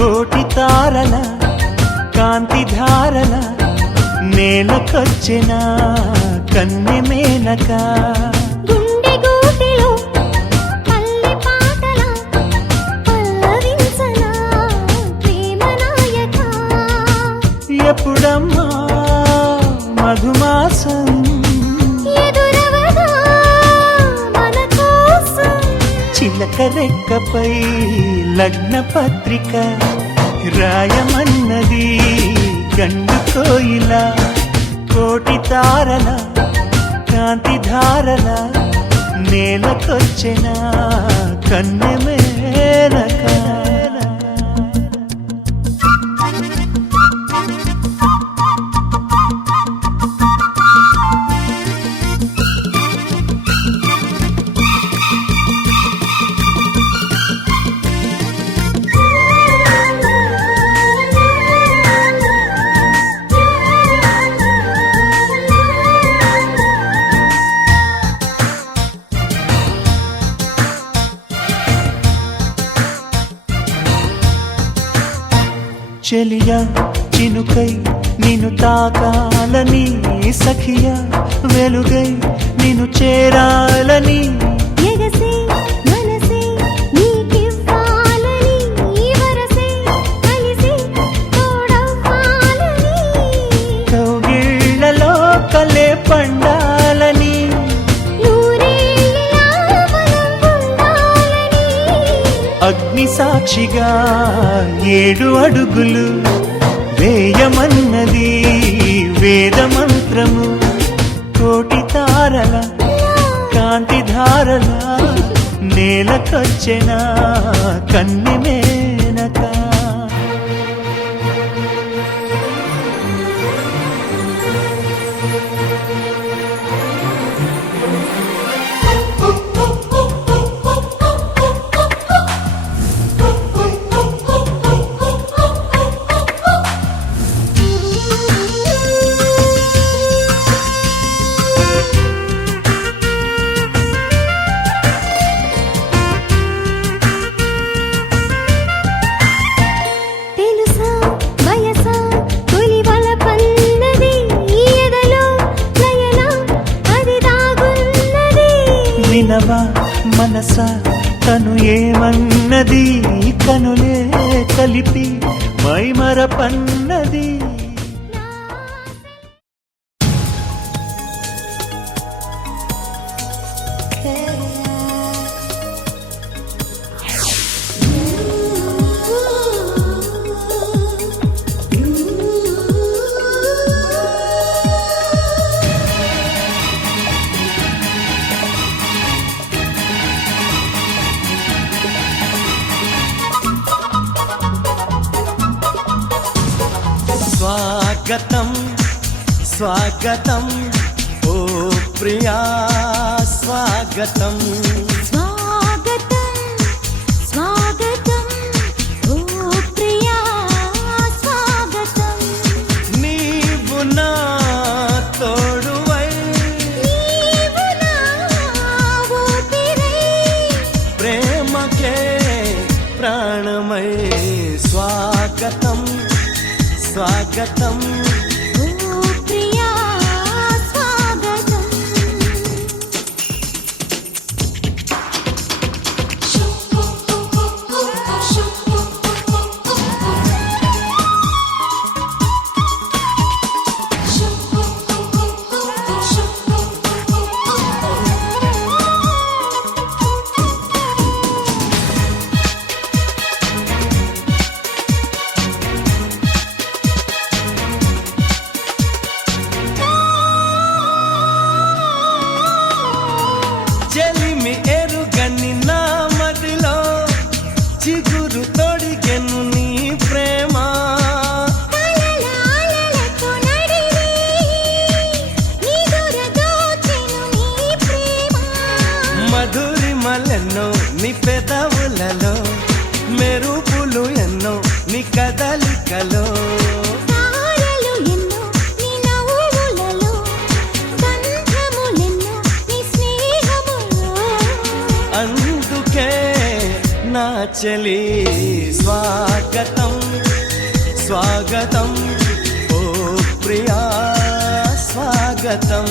కోటి తారల కాంతి ధారల నేలకొచ్చిన కన్నె మేనక గుండె గూటిలో పల్లె పాటల పల్లవించన ప్రేమ నాయక ఎప్పుడమ్మా మధుమాసం ఎదురవదా మన కోసం చిలక రెక్కపై లగ్న పత్రిక రాయమన్నది గండు కోయిల కోటి తారల కాంతి ధారల నేలకొచ్చిన కన్నె మేనక చెలియా చినుకై నిన్ను తాకాలని సఖియా వెలుగై నిన్ను చేరాలని ఎగసే మనసే నీకివ్వాలని వరసే కలిసి తోడవ్వాలని కౌగిళ్లలో కలే పండాలని నూరేళ్ళ మనం ఉండాలని అగ్ని సాక్షిగా 7 అడుగులు వేయమన్నది వేద మంత్రము కోటి తారల కాంతి ధారల నేలకొచ్చిన కన్నె మేనక తెలుసా వయసా తొలివల పన్నది ఎదలో లయన అది దాగున్నది వినవా మనస తను ఏమన్నది కనులే కలిపి మైమరపన్నది స్వాగతం స్వాగతం ఓ ప్రియా స్వాగతం స్వాగతం స్వాగతం ఓ ప్రియా స్వాగతం నీవు నా తోడువై నీవు నా ఊపిరై ప్రేమకే ప్రాణమై స్వాగతం స్వాగతం ఓ ప్రియా స్వాగతం నా చలి స్వాగతం స్వాగతం ఓ ప్రియా స్వాగతం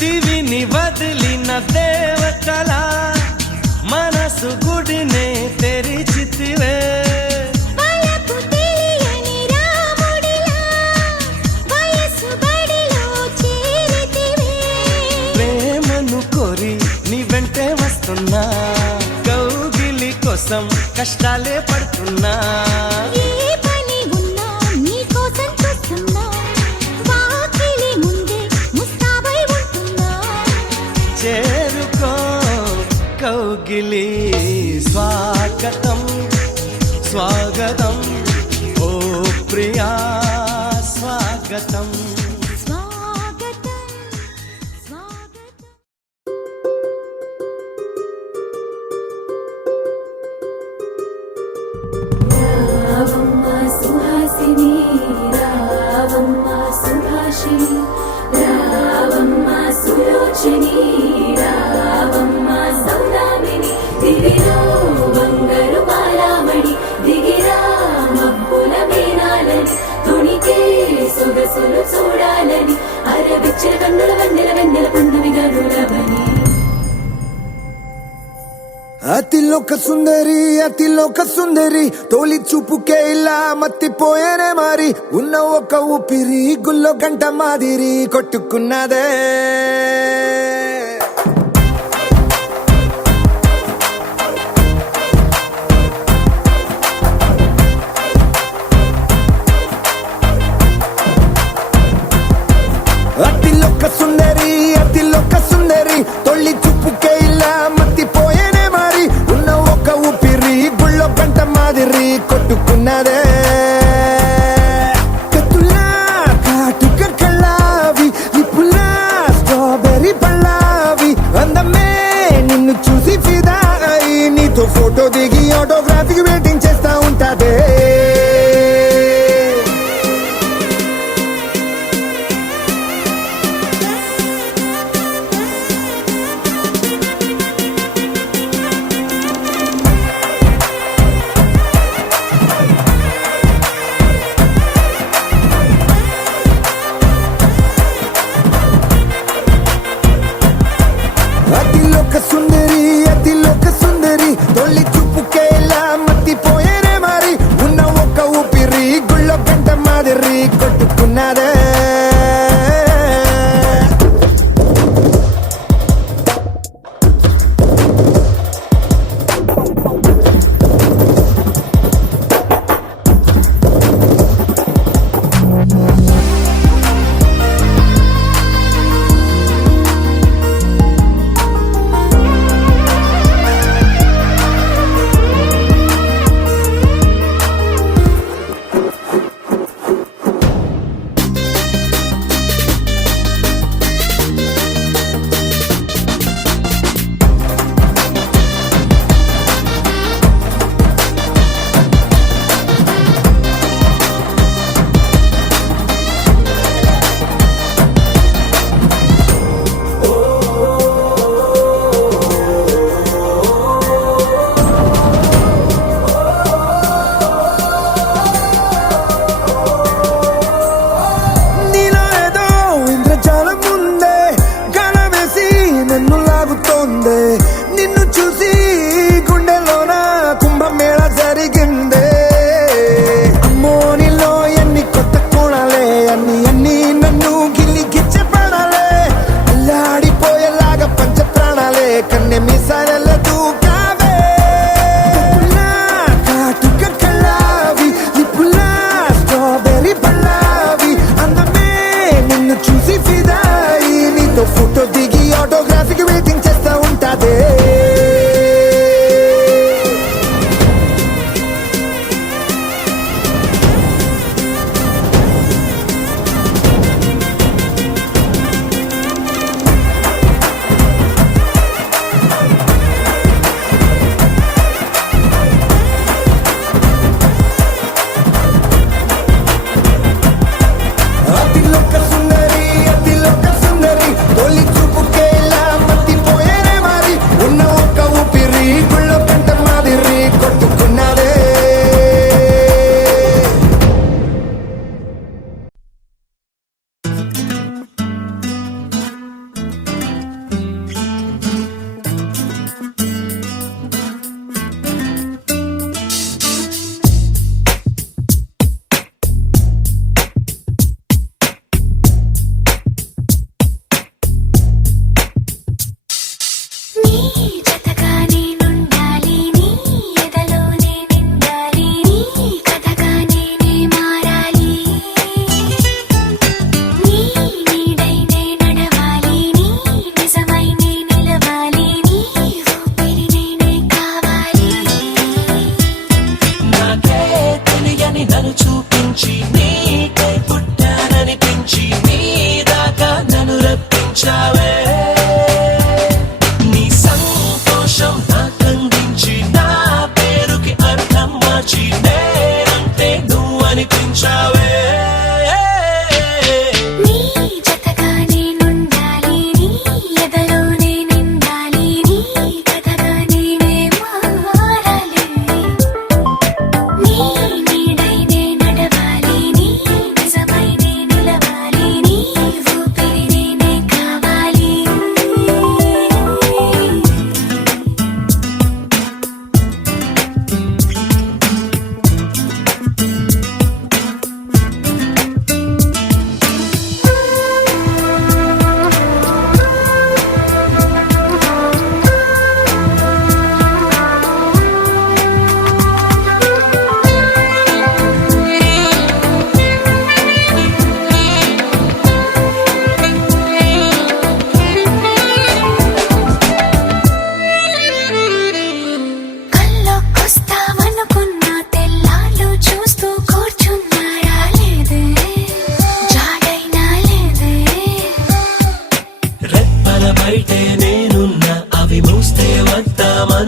దివిని వదిలిన దేవతల మనసు గుడినే తెరిచితివే వలపు తెలియని రాముడిలా వయసు బడిలో చేరితివే ప్రేమను కోరి నీ వెంటే వస్తున్నా కౌగిలి కోసం కష్టాలే పడుతున్నా ఏ పని ఉన్నా నీ కోసం చూస్తున్నా వాకిలి ముందే ముస్తాబై ఉంటున్నా చేరుకో కౌగిలి స్వాగతం స్వాగతం ఓ ప్రియా స్వాగతం స్వాగతం స్వాగతం రావమ్మ సుహాసిని రావమ్మ సుభాషిణి రావమ్మ సులోచని రావమ్మ సౌదామిని దిగిరా బంగారు బాలామణి దిగిరా మబ్బుల మేనాలని తుణికే సొగసులు చూడాలని అరవిచ్చల కన్నుల వెన్నెల వెన్నెల పున్నమి గనులవని అతిలోక సుందరి తోలి చూపుకే ఇలా మత్తిపోయేనే మారి ఉన్న ఒక ఊపిరి గుల్లో గంట మాదిరి కొట్టుకున్నదే అతిలోక సుందరి తొలి చూపుకే ఇలా మత్తిపోయేనే మారి ఉన్న ఒక ఊపిరి గుళ్ళో గంట మాదిరి కొట్టుకున్నదే కత్తులా కాటుక కళ్ళావి నిప్పులా స్ట్రాబెర్రీ పళ్ళావి అందమే నిన్ను చూసి ఫిదా అయి నీతో ఫోటో దిగి ఆటోగ్రాఫీకి వెయిటింగ్ చేస్తా ఉంటాదే అతిలోక సుందరి తొలి చూపుకే ఇలా మత్తిపో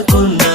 అనుకున్నా